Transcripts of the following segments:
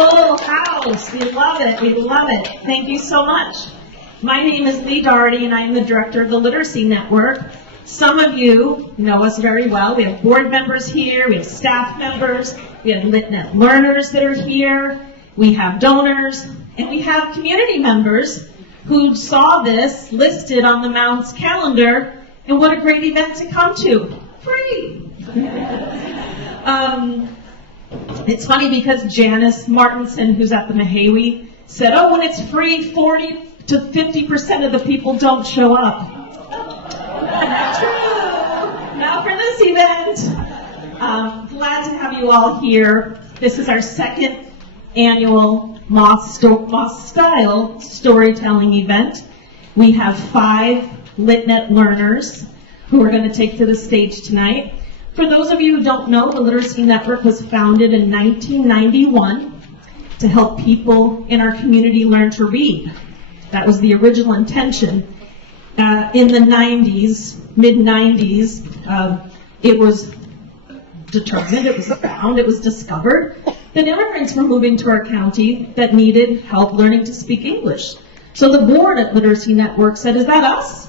Full house. We love it. We love it. Thank you so much. My name is Lee Doherty, and I'm the director of the Literacy Network. Some of you know us very well. We have board members here. We have staff members. We have LitNet learners that are here. We have donors. And we have community members who saw this listed on the Mount's calendar. And what a great event to come to. Free. It's funny because Janice Martinson, who's at the Mahawi, said, oh, when it's free, 40 to 50% of the people don't show up. Not true. Not for this event. Glad to have you all here. This is our second annual Moss-style storytelling event. We have 5 LitNet learners who are going to take to the stage tonight. For those of you who don't know, the Literacy Network was founded in 1991 to help people in our community learn to read. That was the original intention. In the 90s, mid-90s, it was determined, it was found, it was discovered that immigrants were moving to our county that needed help learning to speak English. So the board at Literacy Network said, is that us?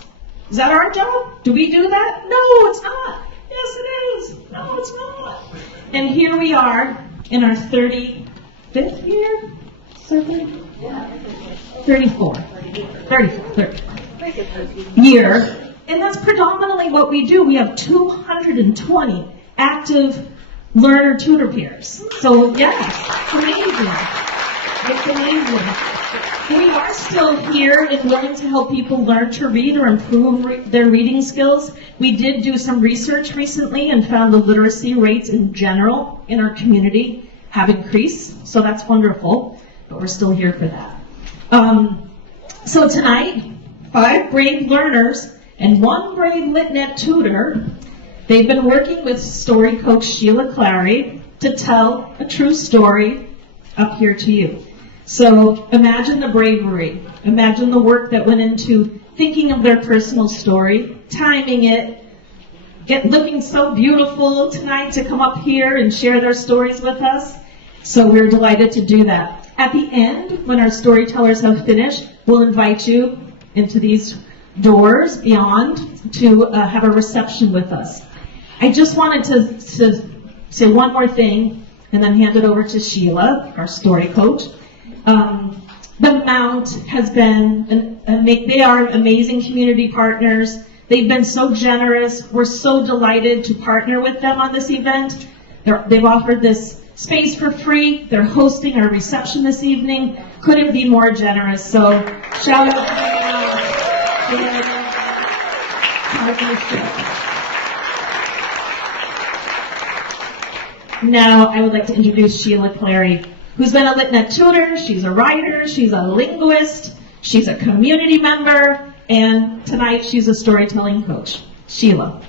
Is that our job? Do we do that? No, it's not. Yes, it is. No, it's not. And here we are in our 35th year? 34 year. And that's predominantly what we do. We have 220 active learner tutor peers. So yes, it's amazing. It's amazing. We are still here and willing to help people learn to read or improve their reading skills. We did do some research recently and found the literacy rates in general in our community have increased. So that's wonderful, but we're still here for that. So tonight, 5 brave learners and 1 brave LitNet tutor. They've been working with story coach Sheila Clary to tell a true story up here to you. So imagine the bravery. Imagine the work that went into thinking of their personal story, timing it, looking so beautiful tonight to come up here and share their stories with us. So we're delighted to do that. At the end, when our storytellers have finished, we'll invite you into these doors beyond to have a reception with us. I just wanted to say one more thing and then hand it over to Sheila, our story coach. The Mount has been, they are amazing community partners. They've been so generous. We're so delighted to partner with them on this event. They've offered this space for free. They're hosting our reception this evening. Couldn't be more generous. So shout out to them. Now I would like to introduce Sheila Clary, who's been a LitNet tutor. She's a writer, she's a linguist, she's a community member, and tonight she's a storytelling coach. Sheila.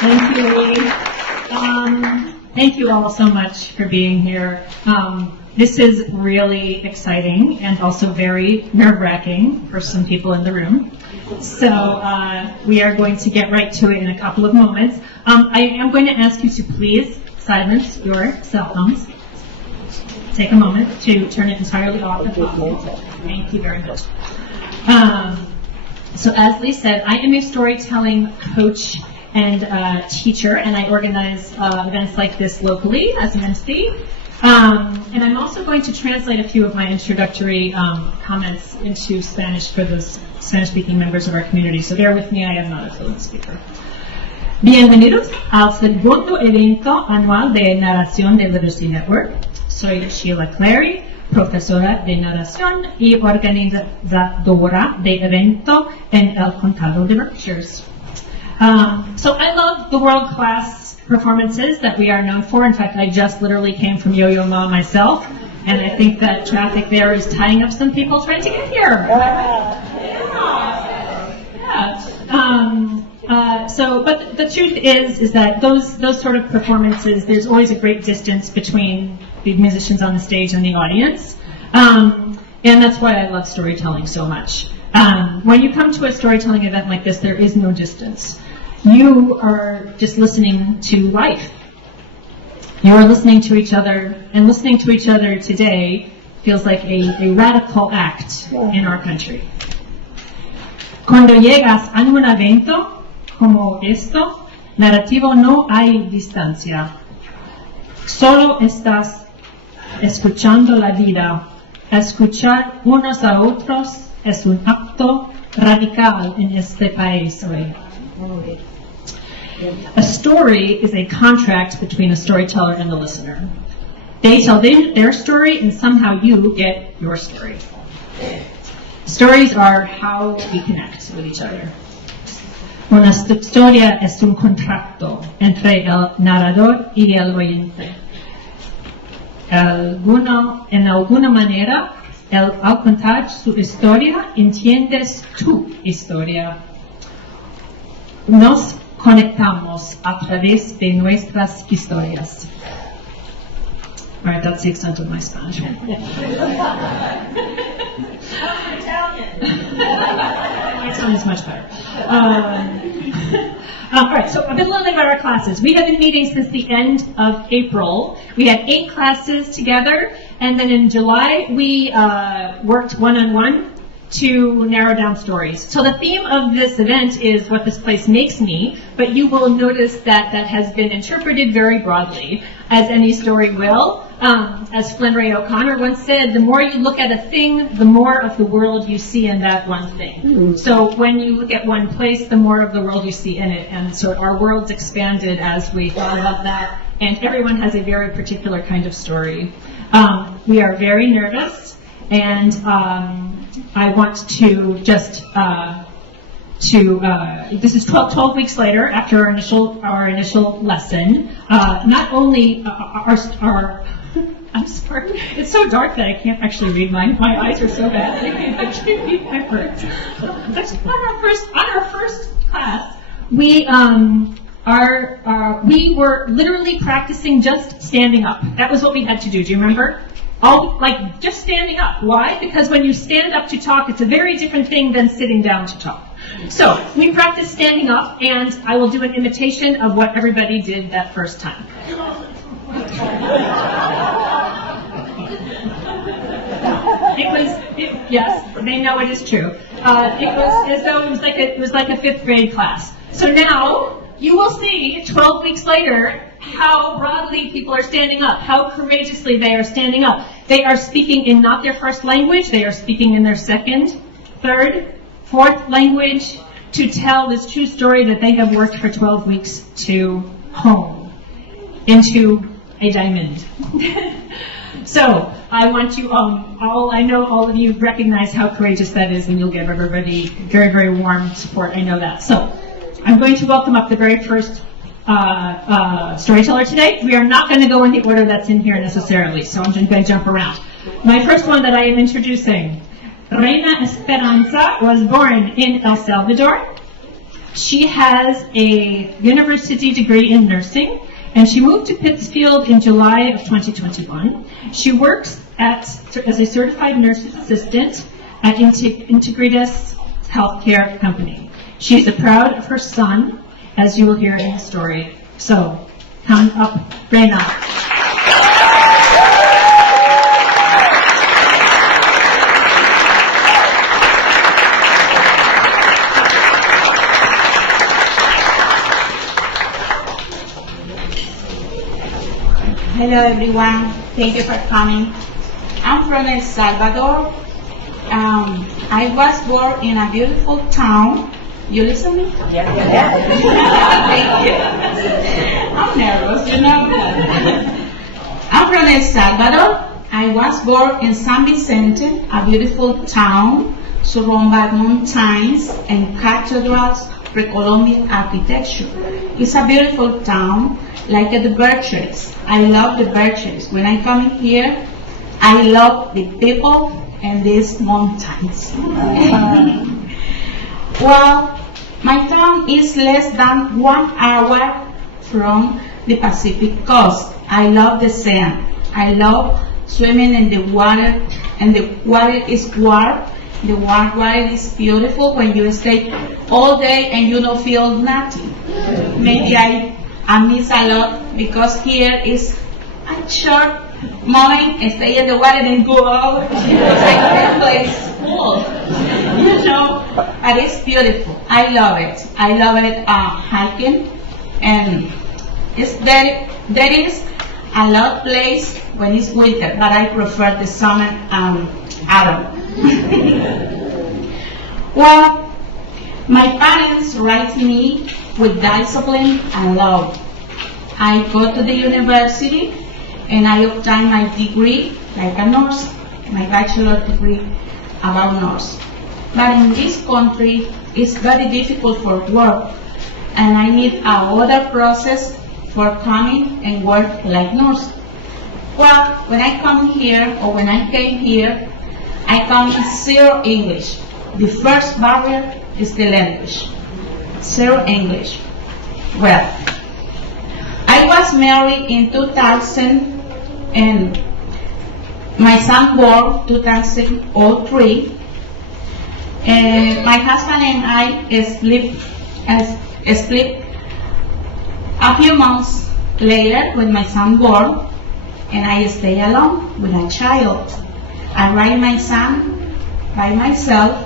Thank you, Lee. Thank you all so much for being here. This is really exciting and also very nerve-wracking for some people in the room. So we are going to get right to it in a couple of moments. I am going to ask you to please silence your cell phones. Take a moment to turn it entirely off if possible. Thank you very much. So as Lee said, I am a storytelling coach and teacher, and I organize events like this locally as an MC. And I'm also going to translate a few of my introductory comments into Spanish for those Spanish-speaking members of our community. So bear with me, I am not a fluent speaker. Bienvenidos al segundo evento anual de narración de Literacy Network. Soy Sheila Clary, profesora de narración y organizadora de evento en el Condado de Berkshires. So I love the world-class performances that we are known for. In fact, I just literally came from Yo-Yo Ma myself, and I think that traffic there is tying up some people trying to get here. But the truth is that those sort of performances, there's always a great distance between the musicians on the stage and the audience, and that's why I love storytelling so much. When you come to a storytelling event like this, there is no distance. You are just listening to life. You are listening to each other, and listening to each other today feels like a radical act in our country. Cuando llegas a un evento como esto, narrativo no hay distancia. Solo estás escuchando la vida. Escuchar unos a otros es un acto radical en este país hoy. A story is a contract between a storyteller and the listener. They tell their story, and somehow you get your story. Stories are how we connect with each other. Una historia es un contrato entre el narrador y el oyente. En alguna manera, al contar su historia, entiendes tu historia. Nos conectamos a través de nuestras historias. All right, that's the extent of my Spanish. My tone is much better. All right, so a bit about our classes. We have been meeting since the end of April. We had 8 classes together, and then in July we worked one-on-one to narrow down stories. So the theme of this event is what this place makes me, but you will notice that that has been interpreted very broadly, as any story will. As Flynn Ray O'Connor once said, the more you look at a thing, the more of the world you see in that one thing. So when you look at one place, the more of the world you see in it. And so our worlds expanded as we thought about that, and everyone has a very particular kind of story. We are very nervous, and I want to just this is 12 weeks later after our initial lesson. Not only our I'm sorry, it's so dark that I can't actually read mine. My eyes are so bad I can't read my words. On our first class, we were literally practicing just standing up. That was what we had to do. Do you remember? Just standing up. Why? Because when you stand up to talk, it's a very different thing than sitting down to talk. So we practiced standing up, and I will do an imitation of what everybody did that first time. Yes, they know it is true. It was as though it was like a 5th grade class. So now you will see 12 weeks later how broadly people are standing up, how courageously they are standing up. They are speaking in not their first language, they are speaking in their 2nd, 3rd, 4th language to tell this true story that they have worked for 12 weeks to hone into a diamond. So I want you I know all of you recognize how courageous that is, and you'll give everybody very, very warm support. I know that. So I'm going to welcome up the very first storyteller today. We are not going to go in the order that's in here necessarily, so I'm just going to jump around. My first one that I am introducing, Reina Esperanza, was born in El Salvador. She has a university degree in nursing, and she moved to Pittsfield in July of 2021. She works as a certified nurse's assistant at Integritas Healthcare Company. She is proud of her son, as you will hear in the story. So, come up, Reina. Hello everyone, thank you for coming. I'm from El Salvador. I was born in a beautiful town. You listen to me? Yeah. Thank you. I'm nervous, you know. I'm from El Salvador. I was born in San Vicente, a beautiful town surrounded by mountains and cathedrals, pre-Columbian architecture. It's a beautiful town, like the birches. I love the birches. When I come in here, I love the people and these mountains. Well, my town is less than 1 hour from the Pacific coast. I love the sand. I love swimming in the water, and the water is warm. The warm water is beautiful when you stay all day and you don't feel nothing. Maybe I miss a lot because here is short moment and stay in the water and go out because I can't play school. You know, but it's beautiful. I love it. I love it hiking, and there is a lot place when it's winter, but I prefer the summer autumn. Well, my parents raised me with discipline and love. I go to the university and I obtained my degree like a nurse, my bachelor degree about nurse. But in this country, it's very difficult for work, and I need another process for coming and work like nurse. Well, when I come here, or when I came here, I come in zero English. The first barrier is the language. Zero English. Well, I was married in 2000, and my son born 2003. And my husband and I split a few months later when my son born, and I stay alone with a child. I raise my son by myself,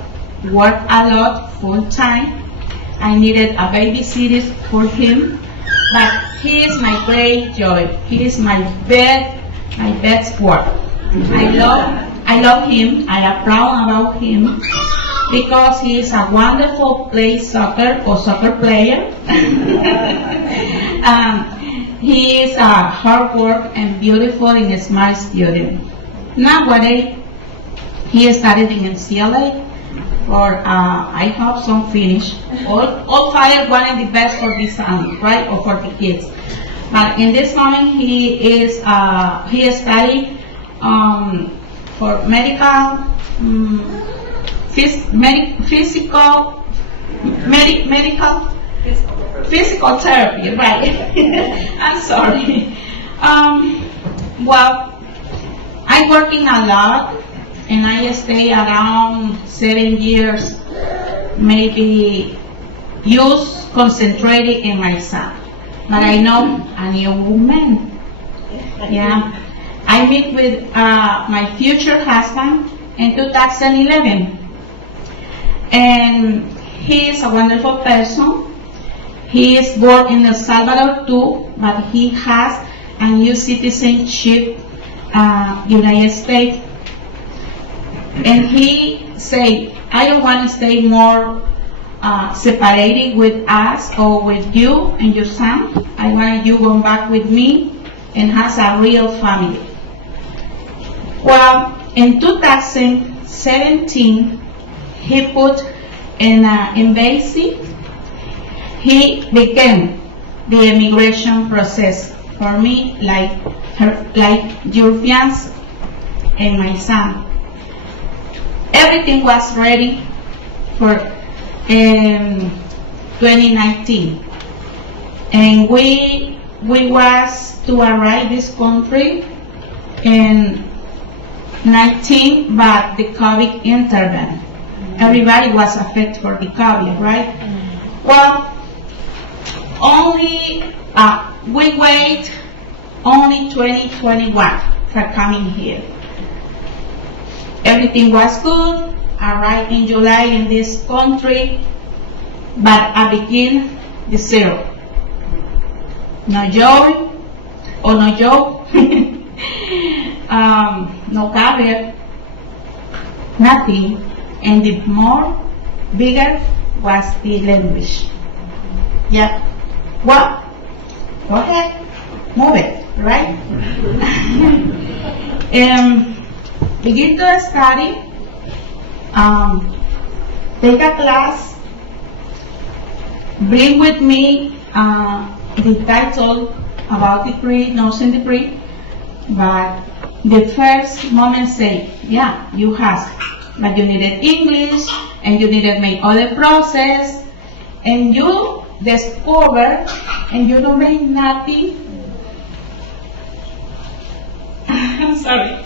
work a lot full time. I needed a babysitter for him, but he is my great joy. He is my best work. I love him. I am proud about him because he is a wonderful soccer player. He is a hard work and beautiful and a smart student. Nowadays, he started in CLA for I hope some finish. All father wanted the best for the son, right, or for the kids. But in this moment, he studied for medical, physical therapy, right? I'm sorry. Well, I'm working a lot, and I stay around 7 years, maybe concentrated in my son. But I know a new woman. Yeah. I meet with my future husband in 2011. And he is a wonderful person. He is born in El Salvador too, but he has a new citizenship, United States. And he said, I don't want to stay more separated with us or with you and your son. I want you to go back with me and have a real family. Well, in 2017, he put in an embassy. He began the immigration process for me, like your fiance and my son. Everything was ready for 2019, and we was to arrive this country in 19, but the COVID intervened. Everybody was affected for the COVID, right? Well, we wait only 2021 for coming here. Everything was good. I arrived in July in this country, but I begin the zero. No joy, or no job, no career, nothing. And the bigger was the language. Yeah. Well, go ahead, move it, right? Begin to study, take a class, bring with me the title about degree, nursing degree, but the first moment say, yeah, you have, but you needed English, and you needed make other process, and you discover, and you don't make nothing. I'm sorry.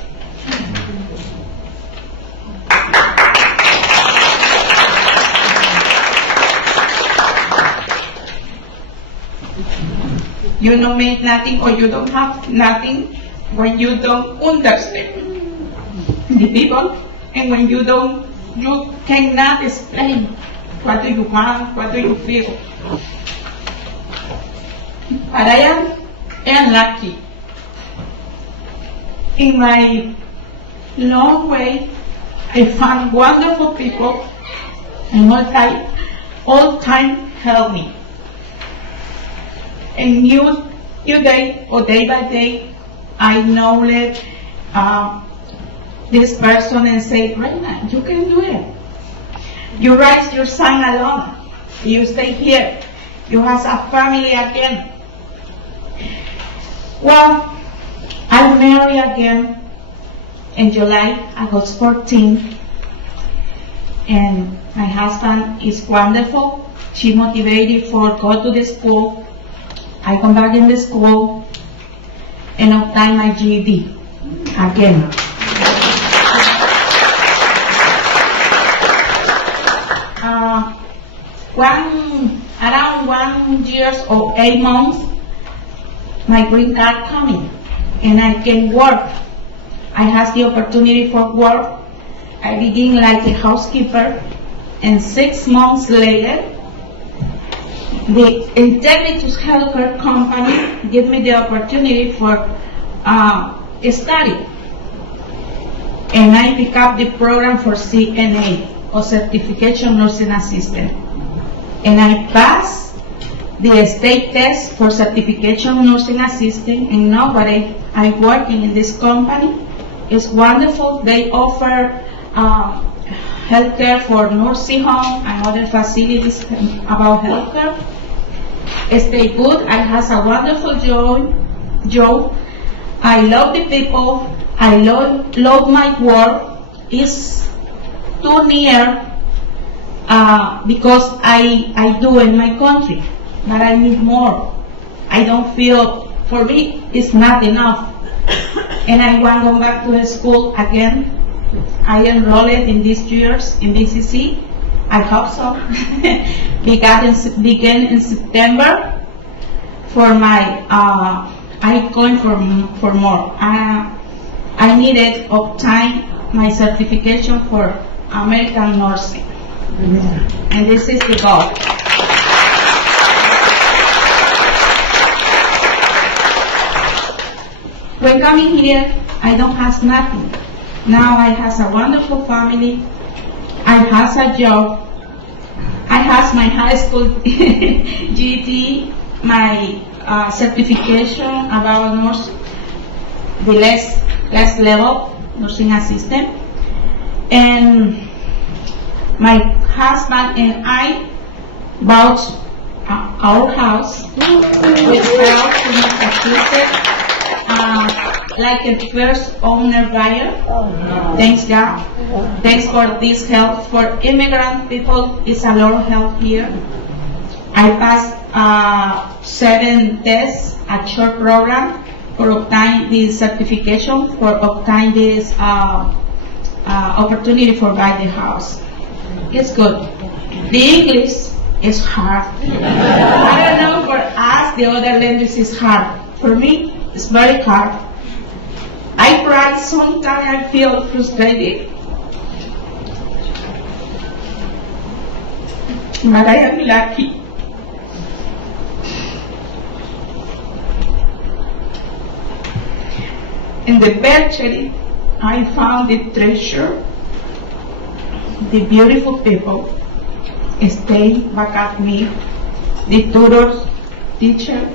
You don't make nothing, or you don't have nothing, when you don't understand the people, and when you cannot explain what do you want, what do you feel. But I am lucky. In my long way, I found wonderful people, and all time help me. And new day or day by day, I knowledge this person and say, Reina, you can do it. You raise your son alone. You stay here. You have a family again. Well, I married again in July. I was 14. And my husband is wonderful. She motivated for go to the school. I come back in the school and obtain my GED again. Around 1 year or 8 months, my green card coming, and I can work. I have the opportunity for work. I begin like a housekeeper, and 6 months later, the Integrated Healthcare Company gave me the opportunity for study, and I pick up the program for CNA, or Certification Nursing Assistant, and I passed the state test for Certification Nursing Assistant, and nobody. I'm working in this company. It's wonderful. They offer healthcare for nursing home and other facilities about healthcare. Stay good. I have a wonderful job. I love the people. I love my work. It's too near because I do in my country, but I need more. I don't feel, for me, it's not enough. And I want to go back to the school again. I enrolled in these years in BCC. I hope so. Begin in September for my, I'm going for more. I needed obtain my certification for American nursing. And this is the goal. When coming here, I don't have nothing. Now I have a wonderful family. I have a job. I have my high school GED, my certification about nursing, the last level nursing assistant, and my husband and I bought our house with help from Massachusetts, like a first owner buyer. Thanks God. Thanks for this help. For immigrant people, it's a lot of help here. I passed 7 tests at short program for obtain this certification, for obtain this opportunity for buy the house. It's good. The English is hard. I don't know, for us, the other language is hard. For me, it's very hard. I cry sometimes, I feel frustrated. But I am lucky. In the Berkshire, I found the treasure. The beautiful people stay back at me, the tutors, teacher.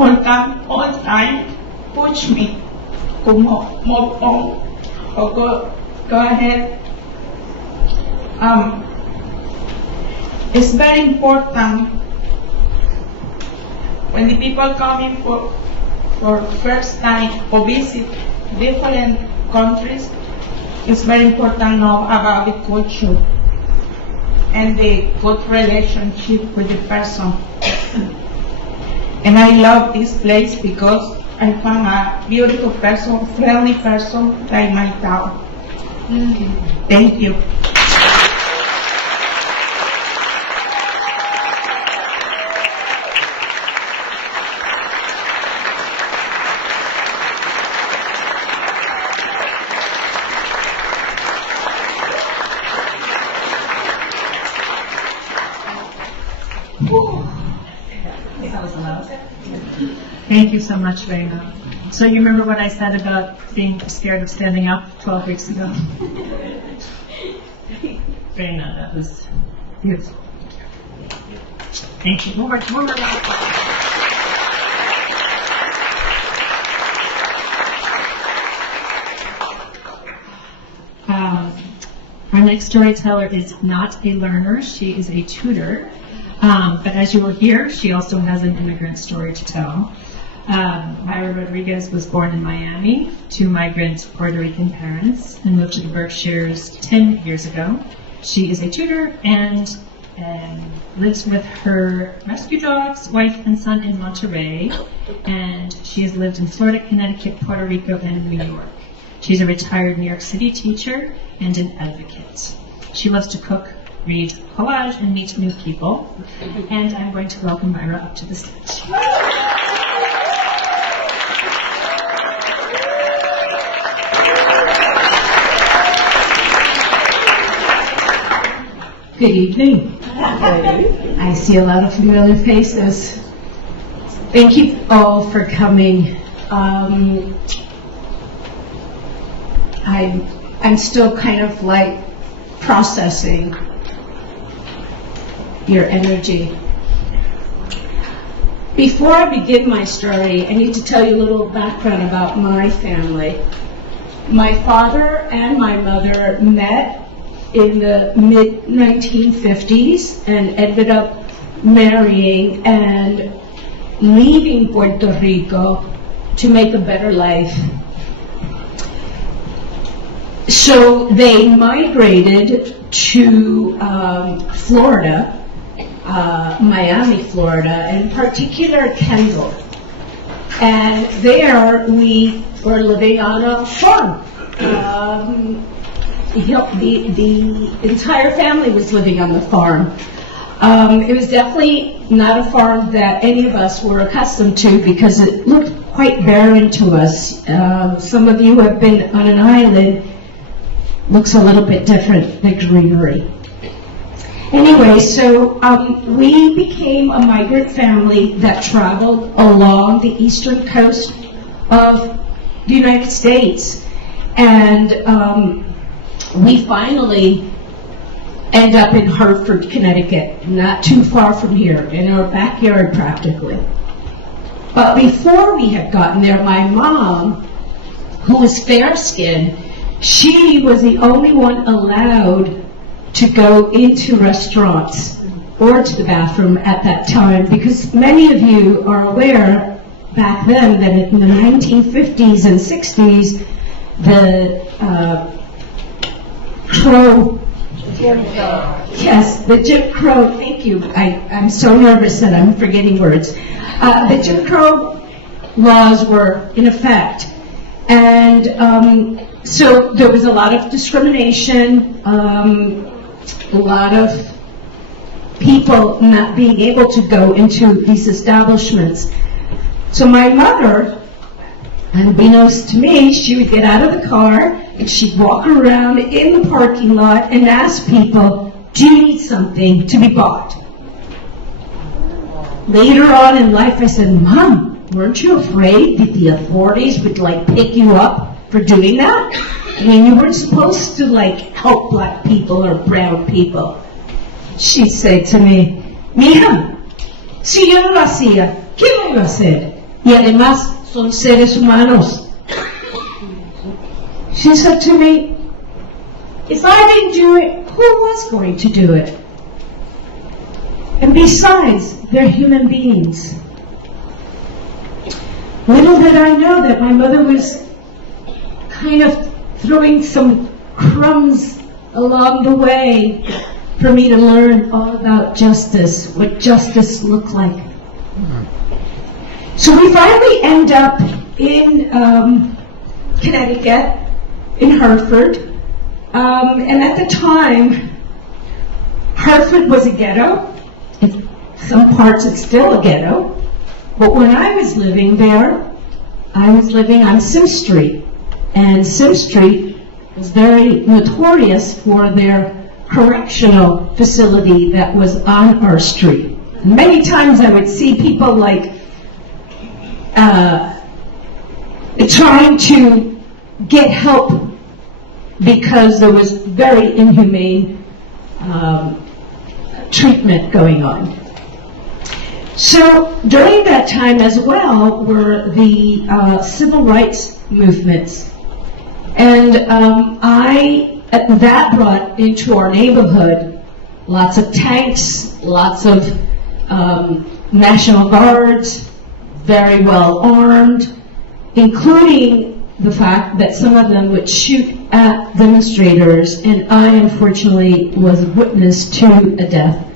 All time push me to move on or go ahead. It's very important when the people coming for first time or visit different countries. It's very important to know about the culture and the good relationship with the person. And I love this place because I found a beautiful person, friendly person like my town. Thank you. Thank you so much, Reina. So you remember what I said about being scared of standing up 12 weeks ago? Reina, that was beautiful. Thank you. One more round. Our next storyteller is not a learner, she is a tutor. But as you will hear, she also has an immigrant story to tell. Myra Rodriguez was born in Miami to migrant Puerto Rican parents and moved to the Berkshires 10 years ago. She is a tutor and lives with her rescue dogs, wife, and son in Monterey. And she has lived in Florida, Connecticut, Puerto Rico, and New York. She's a retired New York City teacher and an advocate. She loves to cook, read, collage, and meet new people. And I'm going to welcome Myra up to the stage. Good evening. I see a lot of familiar faces. Thank you all for coming. I'm still kind of like processing your energy. Before I begin my story, I need to tell you a little background about my family. My father and my mother met in the mid-1950s and ended up marrying and leaving Puerto Rico to make a better life. So they migrated to Florida, Miami, Florida, and in particular Kendall. And there we were living on a farm. The entire family was living on the farm. It was definitely not a farm that any of us were accustomed to because it looked quite barren to us. Some of you have been on an island. Looks a little bit different, the greenery. Anyway, so we became a migrant family that traveled along the eastern coast of the United States. And we finally end up in Hartford, Connecticut, not too far from here, in our backyard practically. But before we had gotten there, my mom, who was fair-skinned, she was the only one allowed to go into restaurants or to the bathroom at that time, because many of you are aware back then that in the 1950s and 60s, the Jim Crow, thank you, I'm so nervous that I'm forgetting words. The Jim Crow laws were in effect. And so there was a lot of discrimination, a lot of people not being able to go into these establishments. So my mother, unbeknownst to me, she would get out of the car and she'd walk around in the parking lot and ask people, do you need something to be bought? Later on in life I said, Mom, weren't you afraid that the authorities would like pick you up for doing that? I mean, you weren't supposed to like help black people or brown people. She'd say to me, Mija, si yo no lo hacía, ¿quién lo iba a hacer? Y además son seres humanos. She said to me, if I didn't do it, who was going to do it? And besides, they're human beings. Little did I know that my mother was kind of throwing some crumbs along the way for me to learn all about justice, what justice looked like. So we finally end up in Connecticut, in Hartford, and at the time, Hartford was a ghetto. In some parts it's still a ghetto. But when I was living there, I was living on Sim Street. And Sim Street was very notorious for their correctional facility that was on our street. Many times I would see people like trying to get help because there was very inhumane treatment going on. So during that time as well were the civil rights movements. And that brought into our neighborhood lots of tanks, lots of National Guards, very well armed, including the fact that some of them would shoot at demonstrators, and I unfortunately was witness to a death.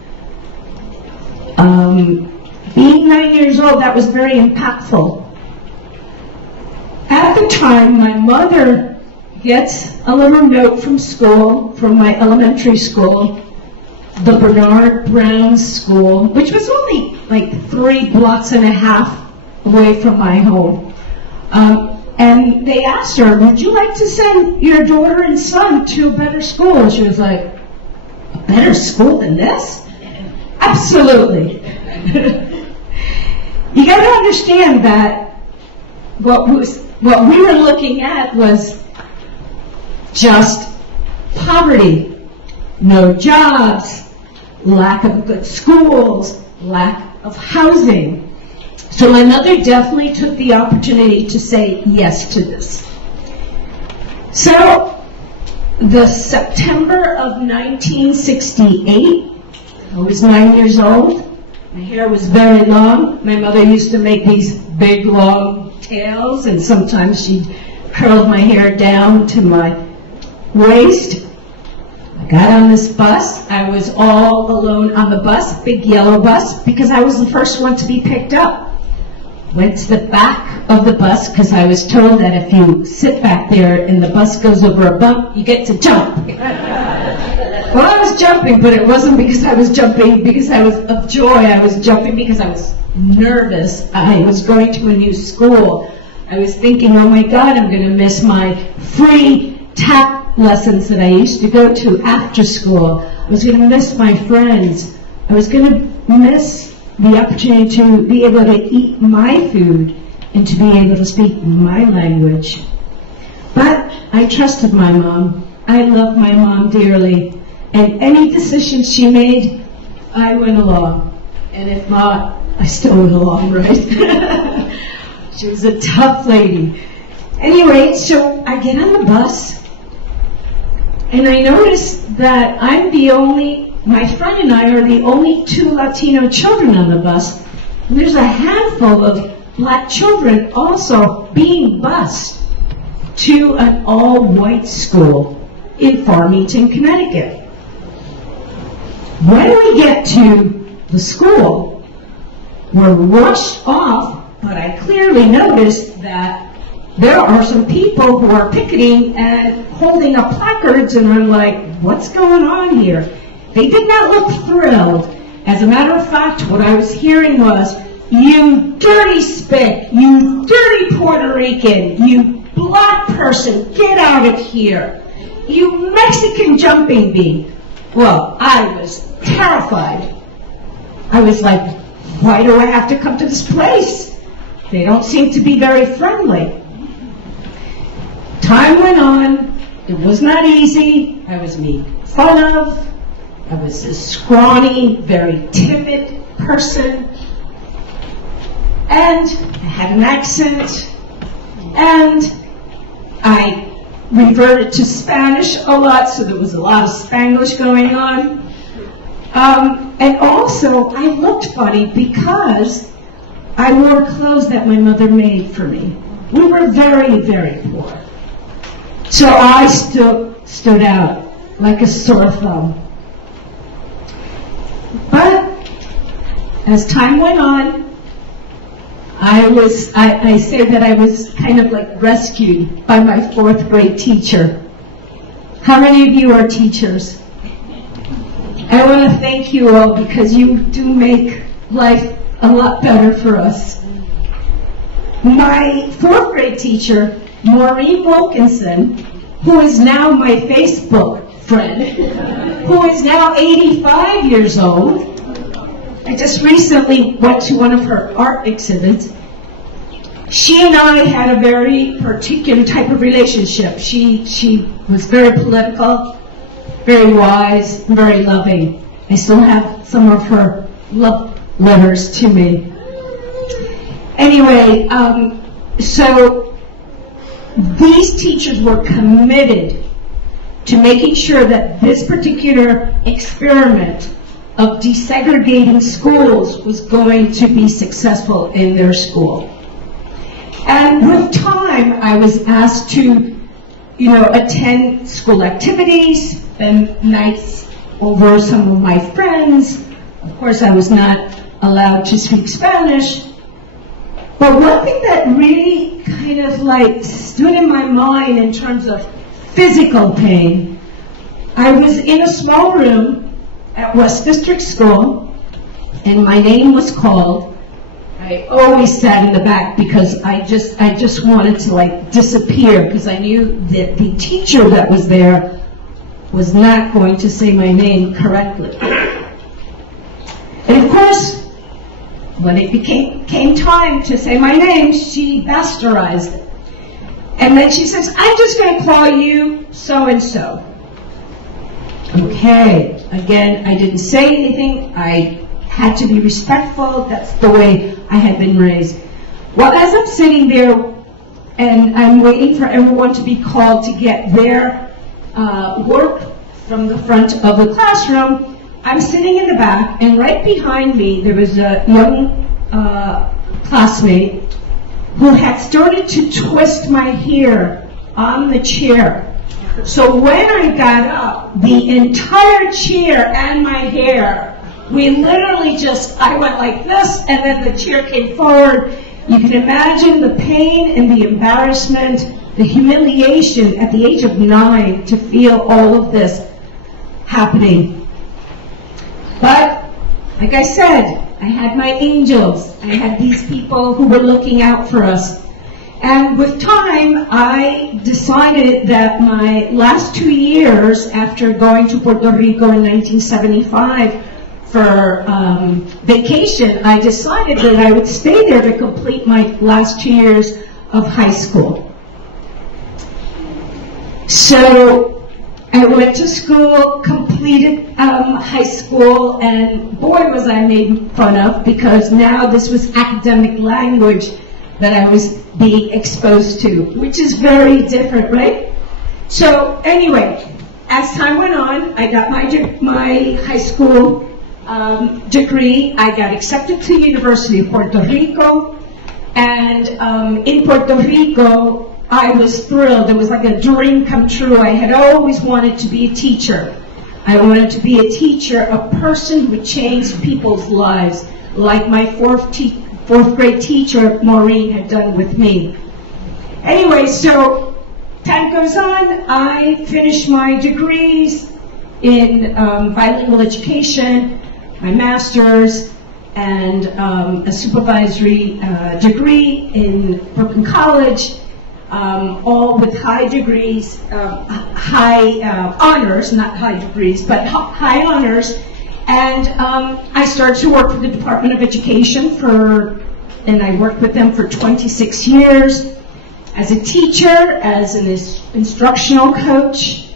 Being 9 years old, that was very impactful. At the time, my mother gets a little note from school, from my elementary school, the Bernard Brown School, which was only like 3.5 blocks away from my home. And they asked her, would you like to send your daughter and son to a better school? And she was like, a better school than this? Absolutely. You got to understand that what we were looking at was just poverty, no jobs, lack of good schools, lack of housing. So my mother definitely took the opportunity to say yes to this. So the September of 1968, I was 9 years old. My hair was very long. My mother used to make these big, long tails, and sometimes she curled my hair down to my waist. I got on this bus. I was all alone on the bus, big yellow bus, because I was the first one to be picked up. Went to the back of the bus because I was told that if you sit back there and the bus goes over a bump, you get to jump. Well, I was jumping, but it wasn't because I was jumping because I was of joy. I was jumping because I was nervous. I was going to a new school. I was thinking, oh my God, I'm going to miss my free tap lessons that I used to go to after school. I was going to miss my friends. I was going to miss the opportunity to be able to eat my food and to be able to speak my language. But I trusted my mom. I love my mom dearly. And any decision she made, I went along. And if not, I still went along, right? She was a tough lady. Anyway, so I get on the bus, and I noticed that my friend and I are the only 2 Latino children on the bus. And there's a handful of black children also being bused to an all-white school in Farmington, Connecticut. When we get to the school, we're rushed off, but I clearly noticed that there are some people who are picketing and holding up placards, and I'm like, what's going on here? They did not look thrilled. As a matter of fact, what I was hearing was, you dirty spick, you dirty Puerto Rican, you black person, get out of here. You Mexican jumping bee. Well, I was terrified. I was like, why do I have to come to this place? They don't seem to be very friendly. Time went on. It was not easy. I was made fun of. I was a scrawny, very timid person. And I had an accent. And I reverted to Spanish a lot, so there was a lot of Spanglish going on. And also, I looked funny because I wore clothes that my mother made for me. We were very, very poor. So I stood out like a sore thumb. But as time went on, I say that I was kind of like rescued by my 4th grade teacher. How many of you are teachers? I want to thank you all because you do make life a lot better for us. My 4th grade teacher, Maureen Wilkinson, who is now my Facebook friend, who is now 85 years old, I just recently went to one of her art exhibits. She and I had a very particular type of relationship. She was very political, very wise, very loving. I still have some of her love letters to me. Anyway, so these teachers were committed to making sure that this particular experiment of desegregating schools was going to be successful in their school. And with time, I was asked to, attend school activities, spend nights over some of my friends. Of course, I was not allowed to speak Spanish. But one thing that really kind of like stood in my mind in terms of physical pain, I was in a small room at West District School, and my name was called. I always sat in the back because I just wanted to like disappear, because I knew that the teacher that was there was not going to say my name correctly. And of course, when it came time to say my name, she bastardized it. And then she says, "I'm just going to call you so-and-so." Okay, again, I didn't say anything. I had to be respectful. That's the way I had been raised. Well, as I'm sitting there and I'm waiting for everyone to be called to get their work from the front of the classroom, I'm sitting in the back, and right behind me there was a young classmate who had started to twist my hair on the chair. So when I got up, the entire chair and my hair, we literally I went like this, and then the chair came forward. You can imagine the pain and the embarrassment, the humiliation at the age of 9 to feel all of this happening. But, like I said, I had my angels. I had these people who were looking out for us. And with time, I decided that my last 2 years after going to Puerto Rico in 1975 for vacation, I decided that I would stay there to complete my last 2 years of high school. So I went to school, completed high school, and boy was I made fun of, because now this was academic language that I was being exposed to, which is very different, right? So anyway, as time went on, I got my high school degree. I got accepted to the University of Puerto Rico, and in Puerto Rico, I was thrilled. It was like a dream come true. I had always wanted to be a teacher. I wanted to be a teacher, a person who changed people's lives, like my fourth grade teacher, Maureen, had done with me. Anyway, so time goes on. I finished my degrees in bilingual education, my master's, and a supervisory degree in Brooklyn College, all with high degrees, high honors, not high degrees, but high honors. And I started to work for the Department of Education and I worked with them for 26 years as a teacher, as an instructional coach,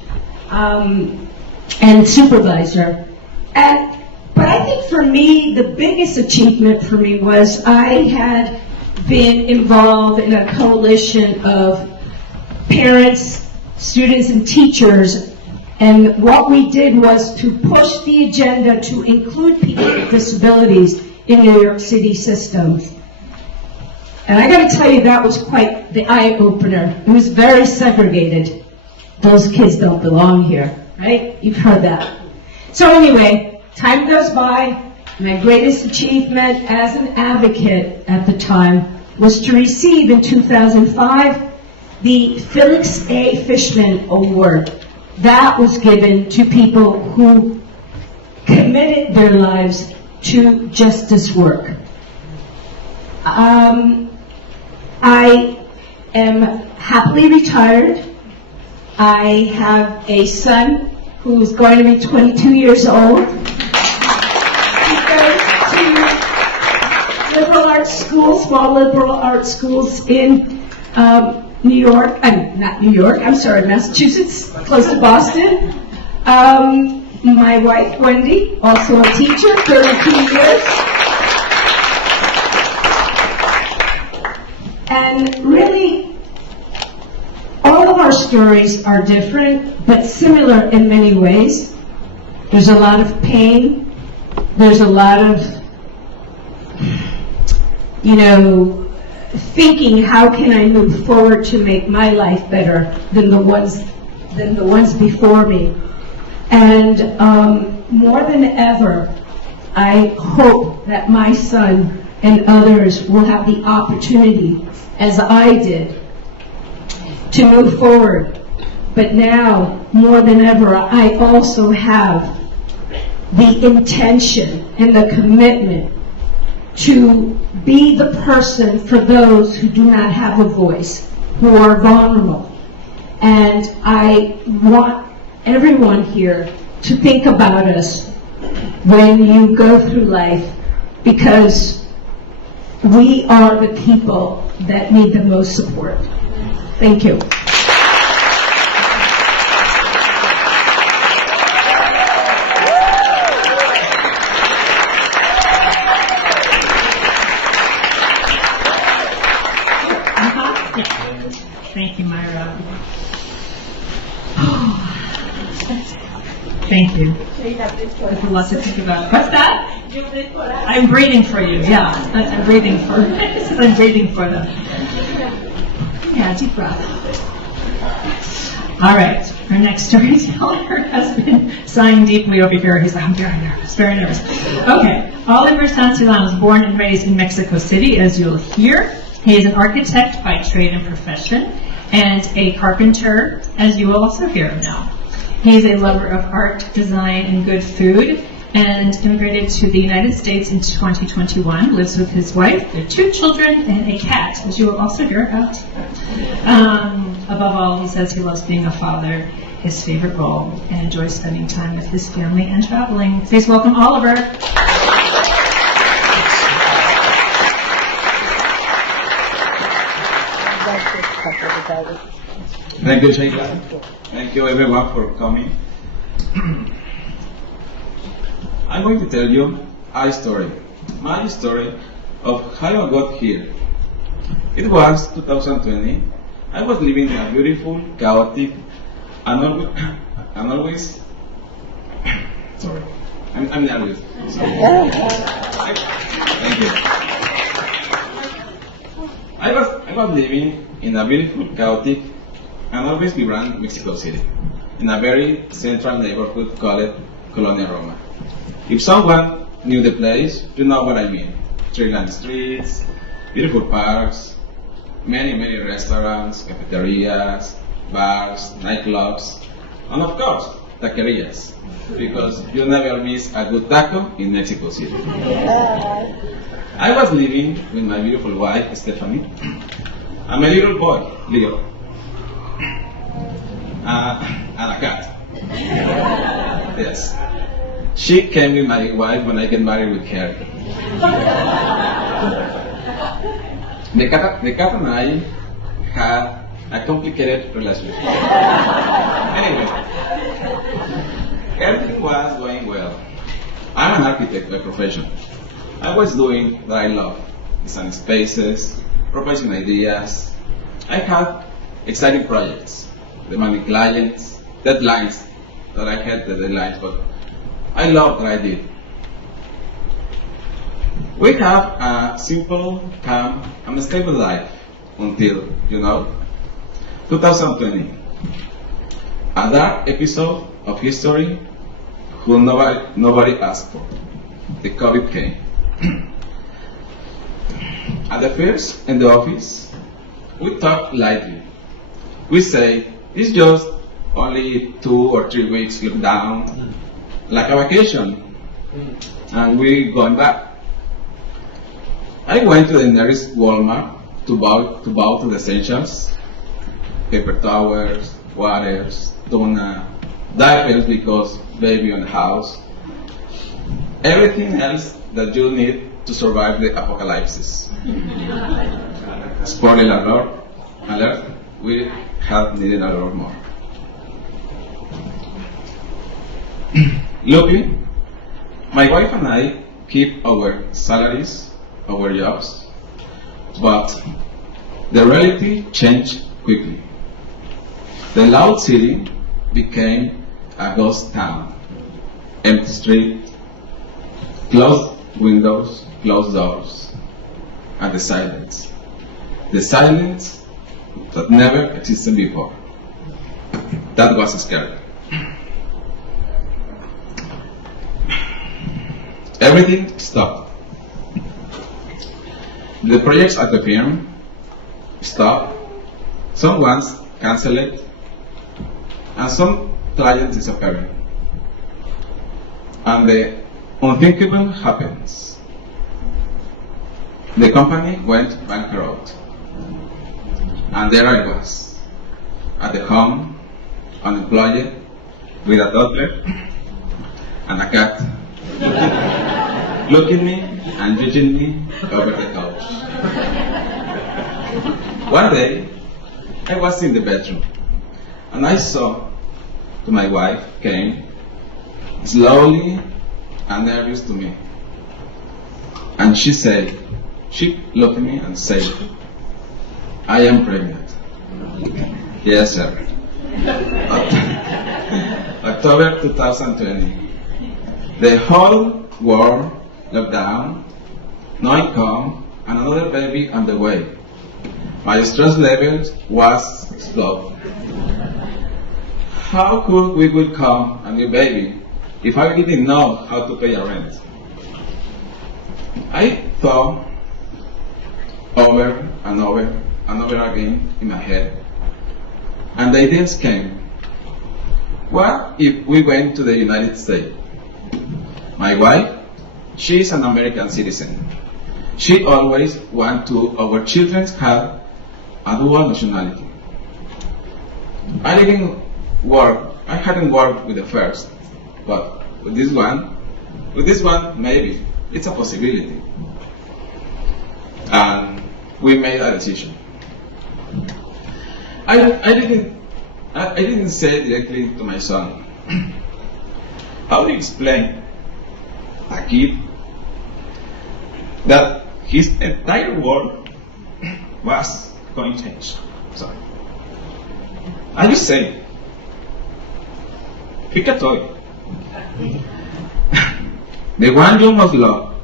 and supervisor. But I think for me, the biggest achievement for me was I had been involved in a coalition of parents, students, and teachers. And what we did was to push the agenda to include people with disabilities in New York City systems. And I got to tell you, that was quite the eye-opener. It was very segregated. Those kids don't belong here, right? You've heard that. So anyway, time goes by. My greatest achievement as an advocate at the time was to receive in 2005 the Felix A. Fishman Award. That was given to people who committed their lives to justice work. I am happily retired. I have a son who is going to be 22 years old. He goes to schools, small liberal arts schools in New York, not New York, I'm sorry, Massachusetts, close to Boston. My wife, Wendy, also a teacher, 32 years. And really, all of our stories are different, but similar in many ways. There's a lot of pain. There's a lot of, thinking, how can I move forward to make my life better than the ones before me? And more than ever, I hope that my son and others will have the opportunity, as I did, to move forward. But now, more than ever, I also have the intention and the commitment to be the person for those who do not have a voice, who are vulnerable. And I want everyone here to think about us when you go through life, because we are the people that need the most support. Thank you. Thank you, Myra. Thank you. That's a lot to think about. What's that? I'm breathing for you. Yeah, I'm breathing for. I'm breathing for them. Yeah, deep breath. All right. Our next storyteller has been sighing deeply over here. He's like, I'm very nervous, very nervous. Okay. Oliver Santillan was born and raised in Mexico City, as you'll hear. He is an architect by trade and profession, and a carpenter, as you will also hear now. He is a lover of art, design, and good food, and immigrated to the United States in 2021, lives with his wife, their 2 children, and a cat, as you will also hear about. Above all, he says he loves being a father, his favorite role, and enjoys spending time with his family and traveling. Please welcome Oliver. Thank you, Sheila. Thank you, everyone, for coming. I'm going to tell you a story, my story of how I got here. It was 2020. I was living in a beautiful, chaotic, and always sorry, I'm nervous. Thank you. I was living in a beautiful, chaotic, and always vibrant Mexico City, in a very central neighborhood called Colonia Roma. If someone knew the place, you know what I mean. Tree-lined streets, beautiful parks, many restaurants, cafeterias, bars, nightclubs, and of course, taquerias, because you never miss a good taco in Mexico City. I was living with my beautiful wife, Stephanie, and my little boy, Leo, and a cat. Yes. She came with my wife when I get married with her. The cat and I had a complicated relationship. Anyway, everything was going well. I'm an architect by profession. I was doing what I love, designing spaces, proposing ideas. I had exciting projects, demanding clients, deadlines, that I had the deadlines, but I loved what I did. We have a simple, calm, and stable life until, 2020. A dark episode of history who nobody asked for. The COVID came. At the first, in the office, we talk lightly. We say, it's just only 2 or 3 weeks lockdown, like a vacation, and we're going back. I went to the nearest Walmart to buy to the essentials, paper towels, waters, tuna, diapers because baby on the house. everything else that you need to survive the apocalypse. Spoiler alert, we have needed a lot more. Luckily, my wife and I keep our salaries, our jobs, but the reality changed quickly. The loud city became a ghost town. Empty street, closed windows, closed doors, and the silence. The silence that never existed before. That was scary. Everything stopped. The projects at the firm stopped. Some ones canceled, and some clients disappeared. And the unthinkable happens. The company went bankrupt. And there I was, at the home, unemployed, with a toddler and a cat, looking me and judging me over the couch. One day, I was in the bedroom, and I saw my wife came slowly and nervous to me. And she looked at me and said, "I am pregnant." Yes, sir. October 2020. The whole world locked down, no income, and another baby on the way. My stress level was exploding. How could we welcome a new baby if I didn't know how to pay a rent? I thought over and over and over again in my head, and the ideas came. What if we went to the United States? My wife, she is an American citizen. She always wanted our children have a dual nationality. I hadn't worked with the first, but with this one, maybe it's a possibility. And we made a decision. I didn't say directly to my son, how do you explain a kid that his entire world was going to change? Sorry. I just say, pick a toy. The one you most love,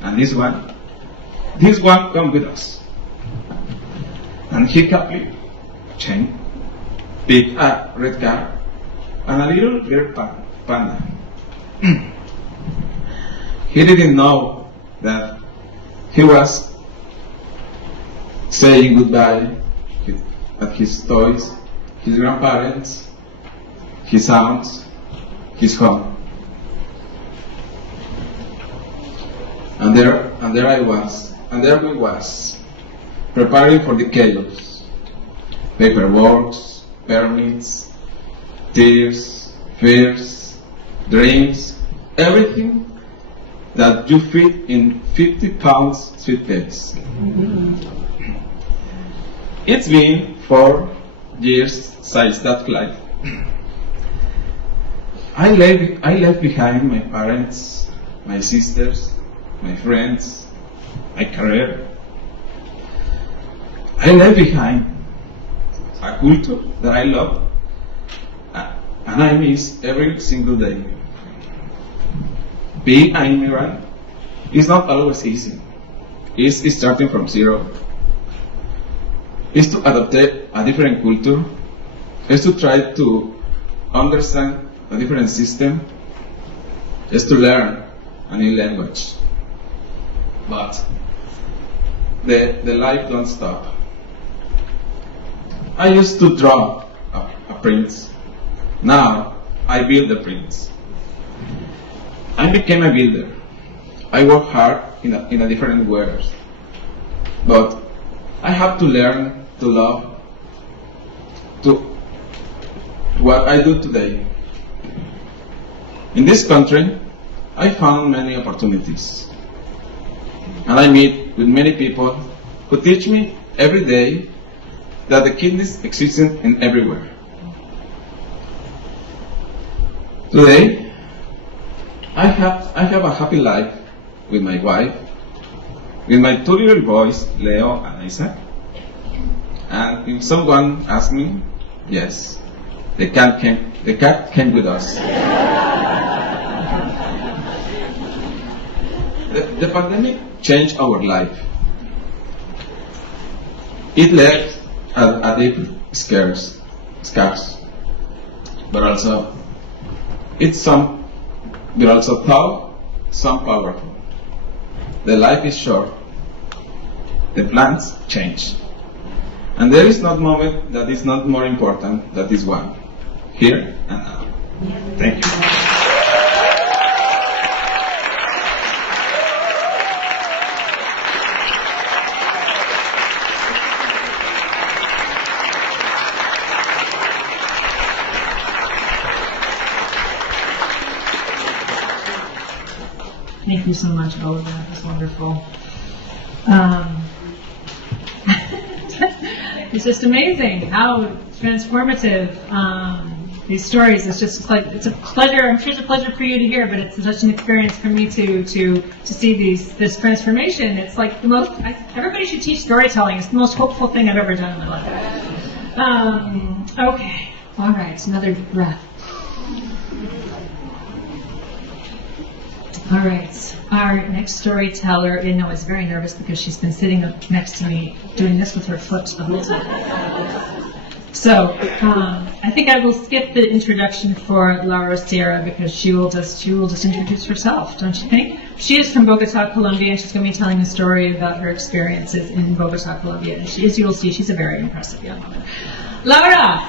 and this one come with us. And he happily changed, picked a red car and a little girl panda. He didn't know that he was saying goodbye at his toys, his grandparents, his aunts, his home. And there we was, preparing for the chaos. Paperwork, permits, tears, fears, dreams, everything that you fit in 50-pound suitcase. It's been 4 years since that flight. I left behind my parents, my sisters, my friends, my career. I left behind a culture that I love and I miss every single day. Being an immigrant is not always easy. It's starting from zero. It's to adapt a different culture. It's to try to understand a different system. It's to learn a new language. But the life don't stop. I used to draw a prince. Now I build the prince. I became a builder. I work hard in a different ways. But I have to learn to love to what I do today. In this country, I found many opportunities. And I meet with many people who teach me every day that the kidneys exist in everywhere. Today, I have a happy life with my wife, with my 2 little boys, Leo and Isaac. And if someone asks me, yes, the cat came with us. The pandemic changed our life. It left a deep scars, but also taught some powerful. The life is short. The plans change. And there is not moment that is not more important than this one, here and now. Thank you. Thank you so much, Oliver. That was wonderful. It's just amazing how transformative these stories. It's just like, it's a pleasure. I'm sure it's a pleasure for you to hear, but it's such an experience for me to see this transformation. It's like the most. Everybody should teach storytelling. It's the most hopeful thing I've ever done in my life. Okay. All right. Another deep breath. All right, our next storyteller, is very nervous because she's been sitting up next to me doing this with her foot the whole time. So, I think I will skip the introduction for Laura Sierra because she will just introduce herself, don't you think? She is from Bogota, Colombia, and she's going to be telling a story about her experiences in Bogota, Colombia. And as you will see, she's a very impressive young woman. Laura!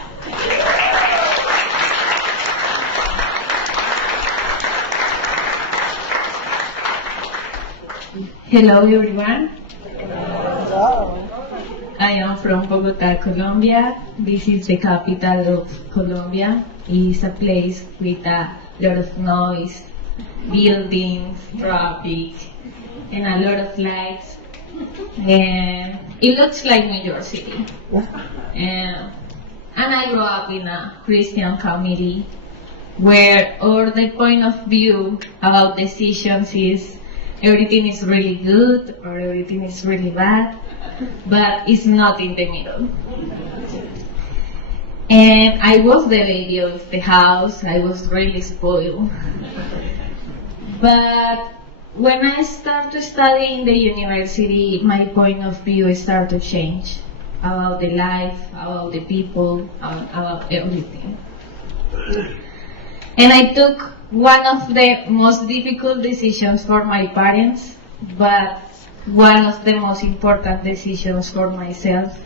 Hello everyone. Hello. I am from Bogota, Colombia. This is the capital of Colombia. It's a place with a lot of noise, buildings, traffic, and a lot of lights. And it looks like New York City. And I grew up in a Christian family where all the point of view about decisions is everything is really good or everything is really bad, but it's not in the middle. And I was the lady of the house. I was really spoiled. But when I started studying the university, my point of view started to change about the life, about the people, about everything. And I took one of the most difficult decisions for my parents, but one of the most important decisions for myself.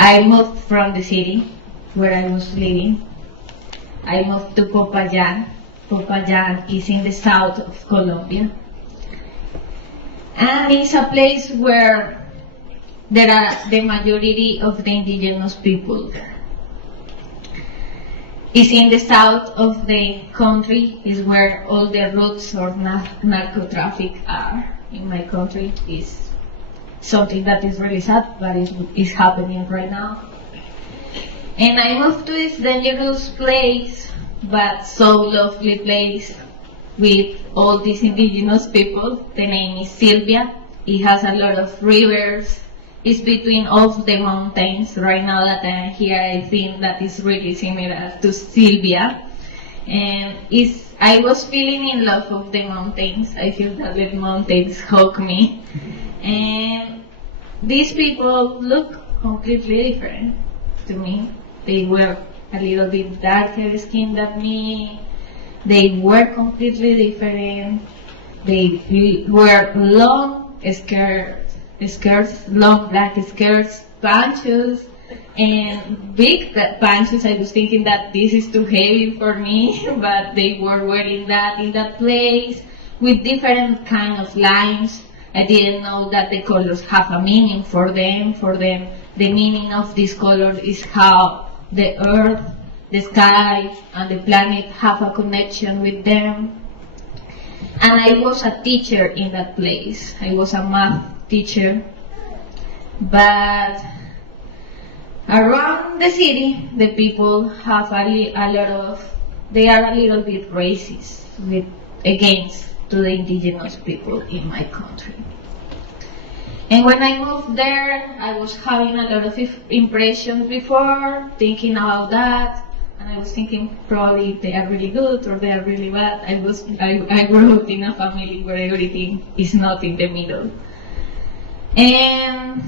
I moved from the city where I was living. I moved to Popayan. Popayan is in the south of Colombia. And it's a place where there are the majority of the indigenous people. It's in the south of the country, is where all the roots of narco-traffic are. In my country, is something that is really sad, but it is happening right now. And I moved to this dangerous place, but so lovely place, with all these indigenous people. The name is Sylvia. It has a lot of rivers. It's between all the mountains. Right now that I'm here, I think that is really similar to Sylvia. And I was feeling in love with the mountains. I feel that the mountains hug me. And these people look completely different to me. They were a little bit darker skinned than me. They were completely different. They wear long skirts, long black skirts, panchos, and big panchos. I was thinking that this is too heavy for me, but they were wearing that in that place with different kind of lines. I didn't know that the colors have a meaning for them. For them, the meaning of this color is how the earth, the sky, and the planet have a connection with them. And I was a teacher in that place. I was a math teacher. But around the city, the people have they are a little bit racist against to the indigenous people in my country. And when I moved there, I was having a lot of impressions before, thinking about that, and I was thinking probably they are really good or they are really bad. I grew up in a family where everything is not in the middle. And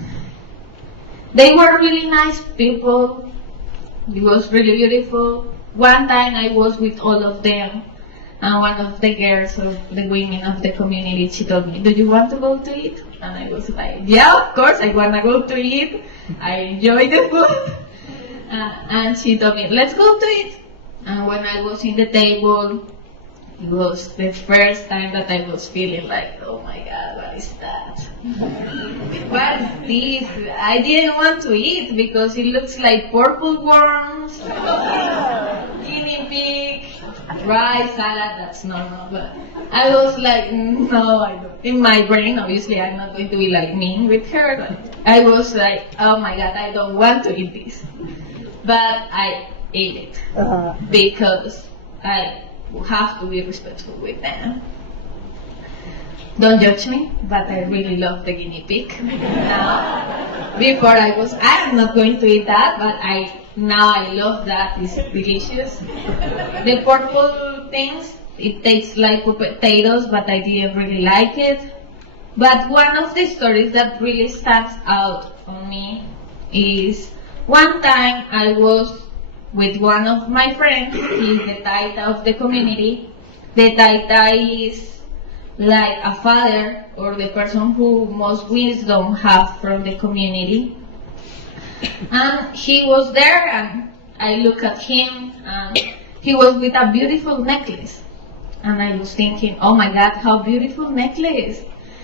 they were really nice people. It was really beautiful. One time I was with all of them, and one of the girls or the women of the community, she told me, "Do you want to go to eat?" And I was like, "Yeah, of course, I want to go to eat. I enjoy the food." And she told me, "Let's go to eat." And when I was in the table, it was the first time that I was feeling like, oh my God, what is that? What is this? I didn't want to eat because it looks like purple worms, guinea pig, rice, salad, that's normal. But I was like, no, I don't. In my brain, obviously, I'm not going to be like mean with her. But I was like, oh my God, I don't want to eat this. But I ate it because I have to be respectful with them. Don't judge me, but I really love the guinea pig. Now, before I'm not going to eat that, but now I love that. It's delicious. The purple things, it tastes like potatoes, but I didn't really like it. But one of the stories that really stands out on me is one time I was with one of my friends. He's the taita of the community. The taita is like a father or the person who most wisdom have from the community. And he was there and I looked at him and he was with a beautiful necklace. And I was thinking, oh my God, how beautiful necklace.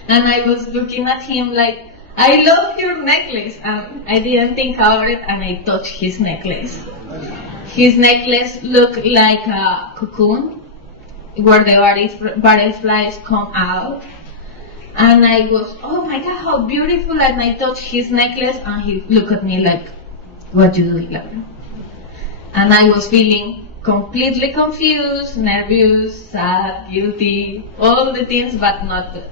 And I was looking at him like, I love your necklace. And I didn't think about it and I touched his necklace. His necklace looked like a cocoon where the butterflies come out. And I was, oh my God, how beautiful. And I touched his necklace and he looked at me like, what you doing, Laura? And I was feeling completely confused, nervous, sad, guilty, all the things, but not good.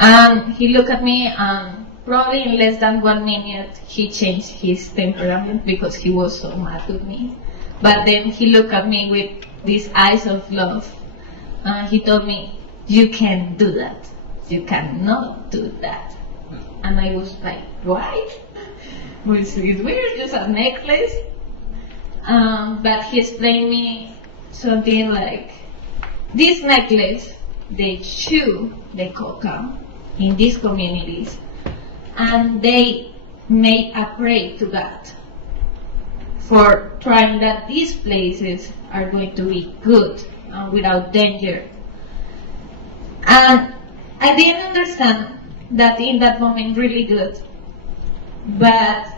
And he looked at me and probably in less than 1 minute he changed his temperament because he was so mad with me. But then he looked at me with these eyes of love and he told me, you can't do that. You cannot do that. And I was like, why? It's weird, just a necklace. But he explained me something like, this necklace, they chew the coca in these communities and they make a prayer to God for trying that these places are going to be good and without danger. And I didn't understand that in that moment really good. But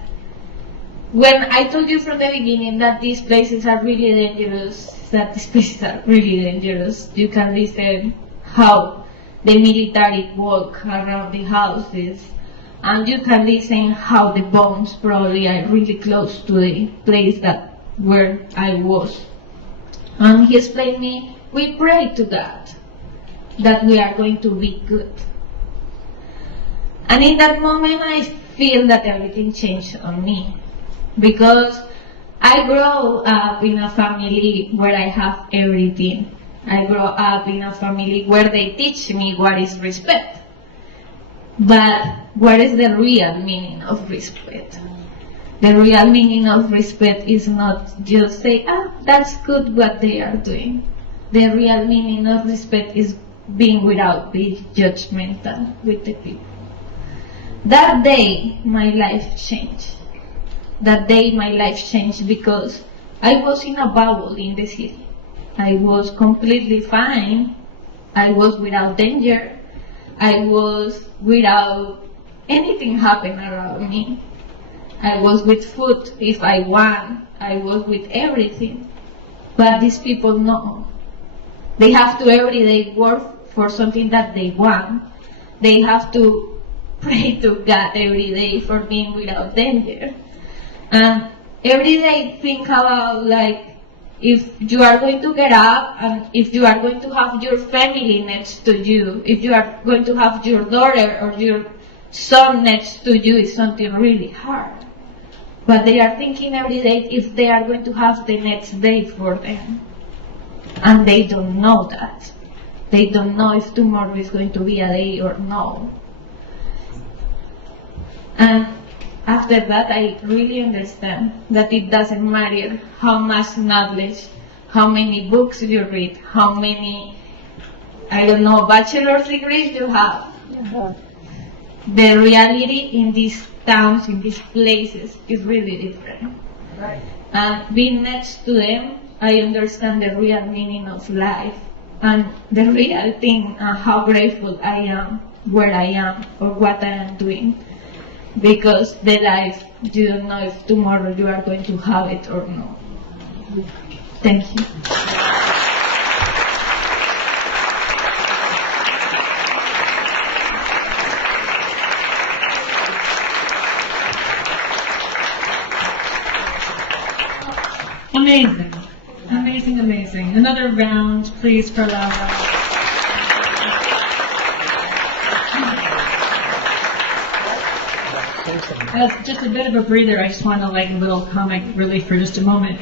when I told you from the beginning that these places are really dangerous, you can listen how the military walk around the houses, and you can listen how the bombs probably are really close to the place where I was. And he explained me, we pray to God that we are going to be good. And in that moment I feel that everything changed on me, because I grew up in a family where I have everything. I grew up in a family where they teach me what is respect. But what is the real meaning of respect? The real meaning of respect is not just say, that's good what they are doing. The real meaning of respect is being without being judgmental with the people. That day, my life changed. That day, my life changed because I was in a bubble in the city. I was completely fine. I was without danger. I was without anything happening around me. I was with food if I want. I was with everything. But these people know. They have to every day work for something that they want. They have to pray to God every day for being without danger. And every day think about, like, if you are going to get up and if you are going to have your family next to you, if you are going to have your daughter or your son next to you, is something really hard. But they are thinking every day if they are going to have the next day for them. And they don't know that. They don't know if tomorrow is going to be a day or no. And after that, I really understand that it doesn't matter how much knowledge, how many books you read, how many, I don't know, bachelor's degrees you have. The reality in these towns, in these places, is really different. Right. And being next to them, I understand the real meaning of life and the real thing and how grateful I am where I am or what I am doing. Because the life, you don't know if tomorrow you are going to have it or not. Thank you. Amazing. Amazing, amazing. Another round, please, for Laura. As just a bit of a breather, I just want to, like, a little comic relief for just a moment.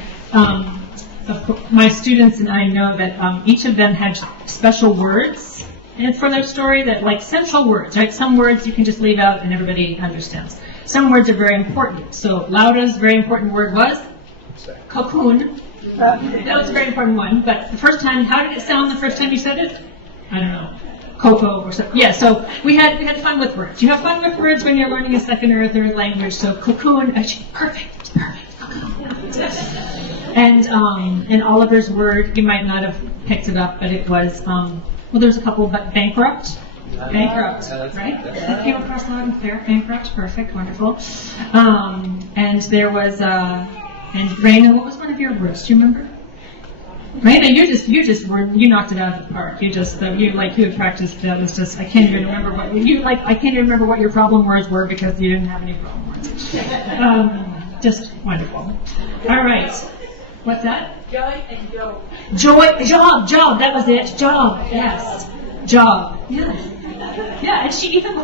My students and I know that each of them had special words and for their story, that, like, central words, right? Some words you can just leave out and everybody understands. Some words are very important. So Laura's very important word was cocoon. That was a very important one. But the first time, how did it sound the first time you said it? I don't know. Cocoa or something. Yeah, so we had fun with words. You have fun with words when you're learning a second or a third language. So cocoon, actually, perfect. And Oliver's word, you might not have picked it up, but it was, well, there's a couple, but bankrupt. Bankrupt, right? That came across loud and clear. Bankrupt, perfect, wonderful. And there was, and Raina, what was one of your words? Do you remember? Raina, you knocked it out of the park. You had practiced. That was just, I can't even remember I can't even remember what your problem words were because you didn't have any problem words. Just wonderful. All right. What's that? Joy and Joe. Job. That was it. Job. Yes. Job. Yes. Yeah, and she even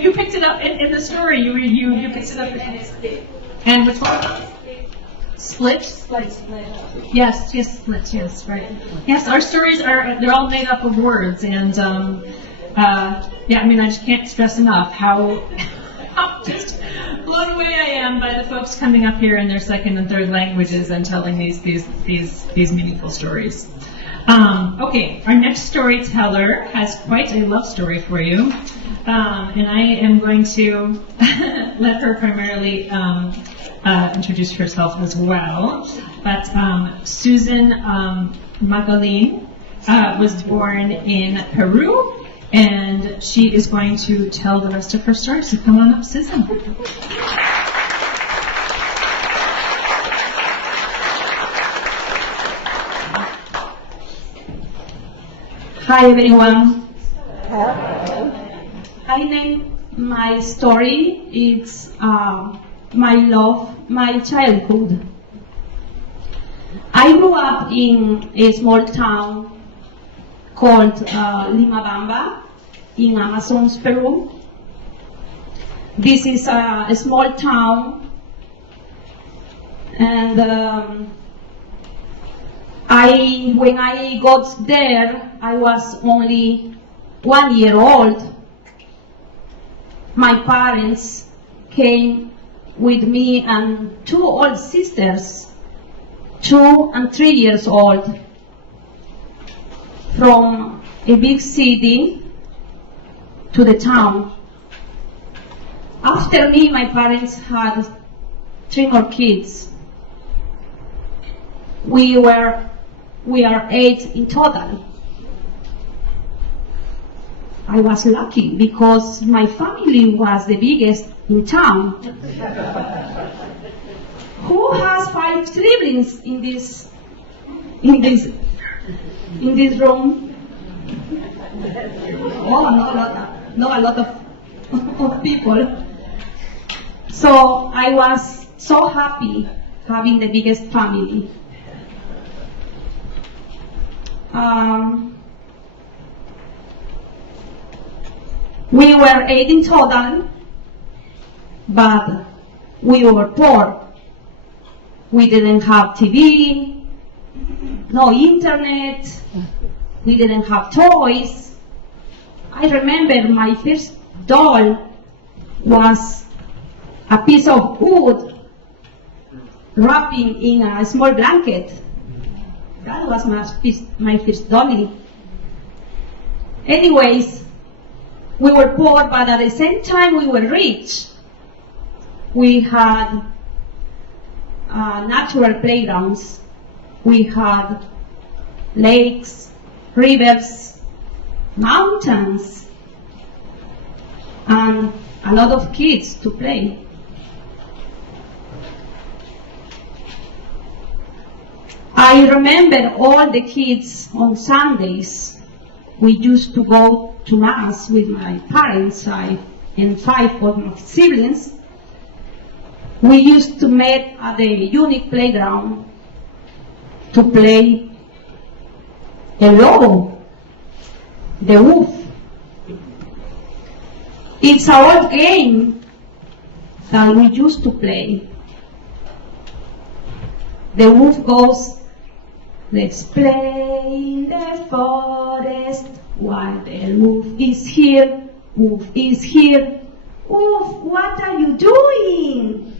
you picked it up in the story. You picked it up. And which one? Split? Split. Yes, split, yes, right. Yes, our stories they're all made up of words, and I just can't stress enough how just blown away I am by the folks coming up here in their second and third languages and telling these meaningful stories. Okay, our next storyteller has quite a love story for you, and I am going to let her primarily introduce herself as well. But Susan Magaline was born in Peru, and she is going to tell the rest of her story. So come on up, Susan. Hi everyone. I name my story, it's my childhood. I grew up in a small town called Limabamba in Amazonas, Peru. This is a small town, and when I got there, I was only 1 year old. My parents came with me and two older sisters, 2 and 3 years old, from a big city to the town. After me, my parents had 3 more kids. We are 8 in total. I was lucky because my family was the biggest in town. Who has 5 siblings in this in this room. Oh, not a lot of people. So I was so happy having the biggest family. We were 8 in total, but we were poor. We didn't have TV, no internet, we didn't have toys. I remember my first doll was a piece of wood wrapping in a small blanket. That was my first dolly. Anyways, we were poor, but at the same time we were rich. We had natural playgrounds. We had lakes, rivers, mountains, and a lot of kids to play. I remember all the kids on Sundays. We used to go to Mass with my parents and 5 of my siblings. We used to meet at the unique playground to play the lobo, the wolf. It's an old game that we used to play. The wolf goes, let's play in the forest while the wolf is here, wolf is here. Wolf, what are you doing?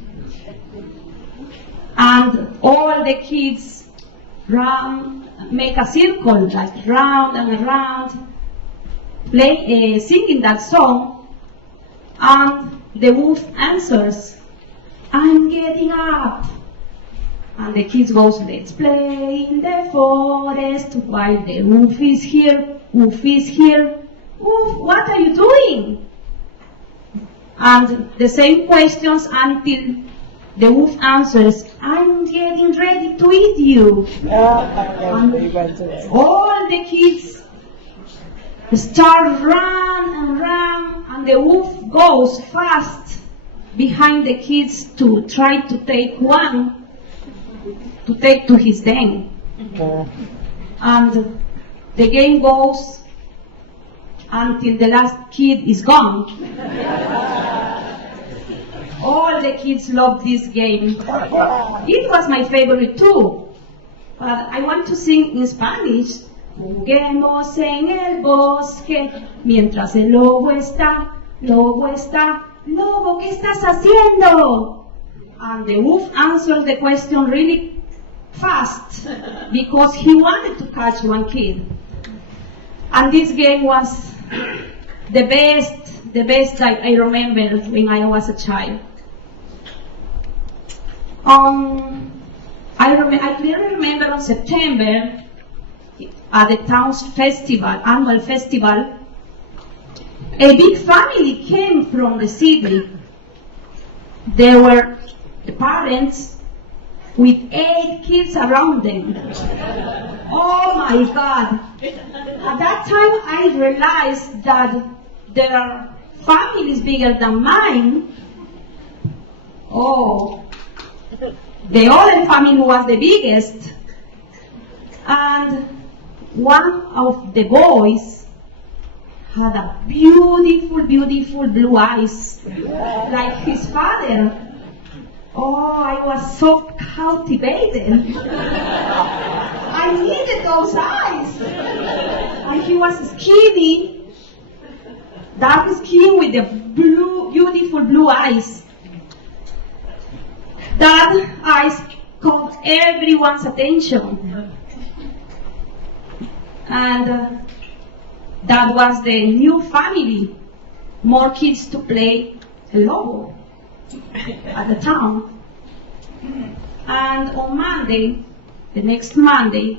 And all the kids make a circle, like round and around, singing that song, and the wolf answers, I'm getting up. And the kids goes, let's play in the forest while the wolf is here, wolf is here. Wolf, what are you doing? And the same questions until the wolf answers, I'm getting ready to eat you. And all the kids start run and run, and the wolf goes fast behind the kids to try to take one to take to his den. And the game goes until the last kid is gone. All the kids love this game. It was my favorite too. But I want to sing in Spanish. Juguemos en el bosque mientras el lobo está, lobo, ¿qué estás haciendo? And the wolf answers the question really fast because he wanted to catch one kid. And this game was the best I remember when I was a child. I clearly remember on September at the town's festival, annual festival, a big family came from the city. There were the parents with 8 kids around them. Oh my God. At that time I realized that there are families bigger than mine. Oh, the Olin family was the biggest. And one of the boys had a beautiful, beautiful blue eyes, like his father. Oh, I was so captivated. I needed those eyes. And he was skinny, dark skin with the blue, beautiful blue eyes. That eyes caught everyone's attention. And that was the new family. More kids to play lobo at the town. And on Monday, the next Monday,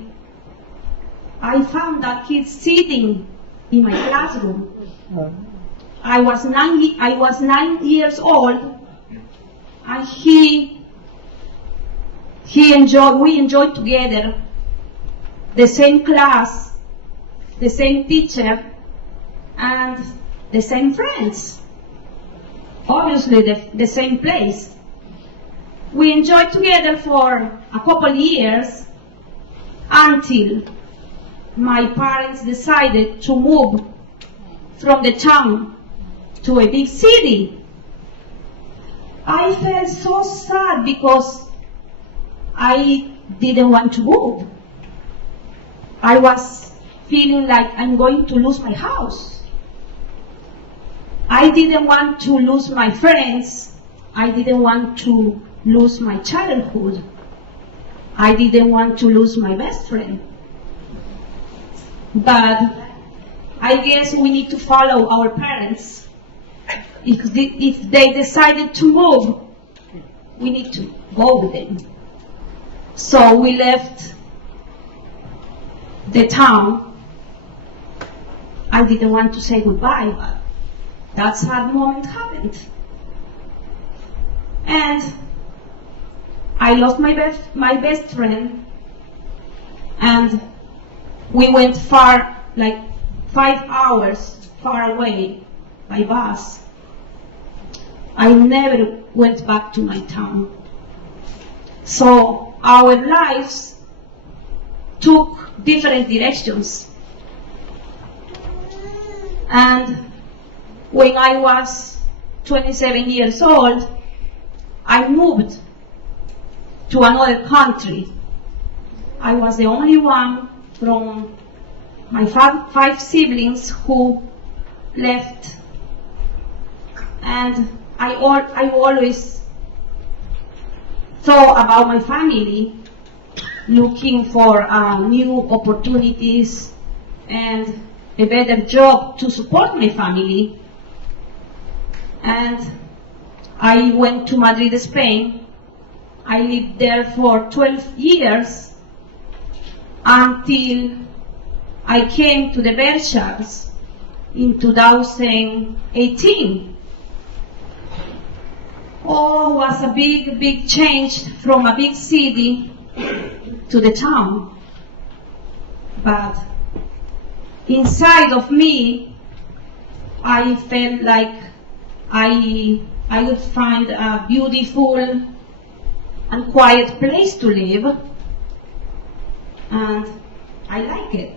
I found that kid sitting in my classroom. I was 9 years old, and we enjoyed together the same class, the same teacher, and the same friends. Obviously, the same place. We enjoyed together for a couple years until my parents decided to move from the town to a big city. I felt so sad because I didn't want to move. I was feeling like I'm going to lose my house. I didn't want to lose my friends. I didn't want to lose my childhood. I didn't want to lose my best friend. But I guess we need to follow our parents. If they decided to move, we need to go with them. So we left the town. I didn't want to say goodbye, but that sad moment happened. And I lost my best friend, and we went far, like 5 hours far away by bus. I never went back to my town. So our lives took different directions. And when I was 27 years old, I moved to another country. I was the only one from my five siblings who left, and I always thought about my family, looking for new opportunities and a better job to support my family. And I went to Madrid, Spain. I lived there for 12 years until I came to the Berkshires in 2018. Oh, it was a big change from a big city to the town. But inside of me, I felt like I would find a beautiful and quiet place to live, and I like it.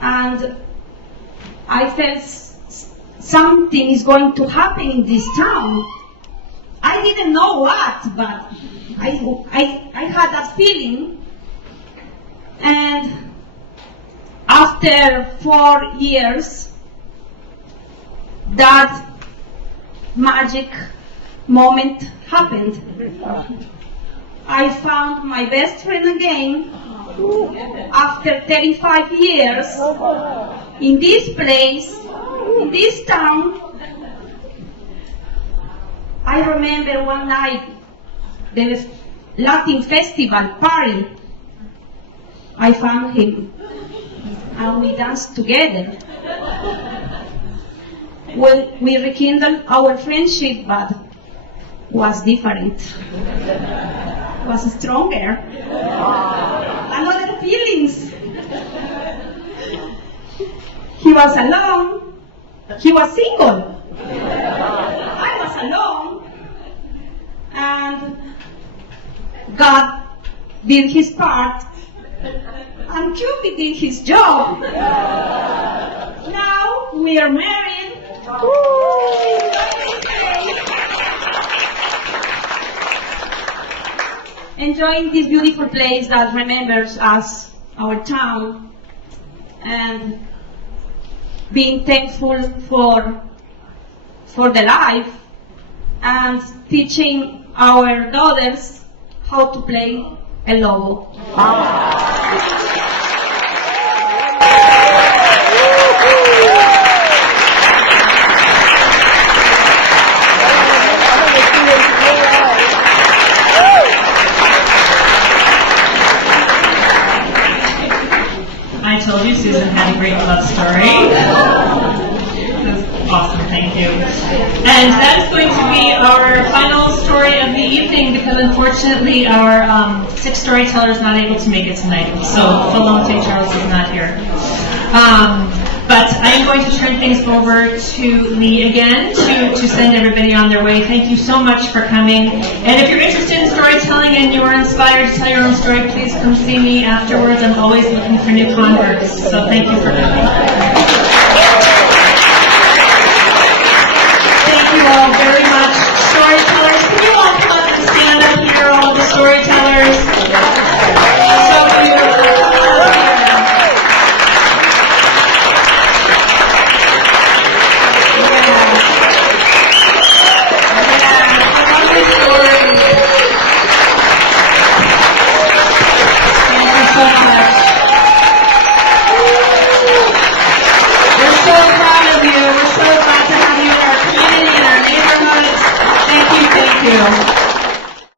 And I felt something is going to happen in this town. I didn't know what, but I had that feeling. And after 4 years, that magic moment happened. I found my best friend again after 35 years in this place, in this town. I remember one night, the Latin festival party. I found him and we danced together. Well, we rekindled our friendship, but was different. Was stronger. Another feelings. He was alone. He was single. I was alone. And God did his part. And Cupid did his job. Now we are married. Enjoying this beautiful place that remembers us, our town, and being thankful for the life, and teaching our daughters how to play el lobo. I told you Susan had a great love story. That's awesome, thank you. And that is going to be our final story of the evening, because unfortunately our sixth storyteller is not able to make it tonight, so Falonte Charles is not here. But I am going to turn things over to Lee again to send everybody on their way. Thank you so much for coming. And if you're interested in storytelling and you are inspired to tell your own story, please come see me afterwards. I'm always looking for new converts. So thank you for coming.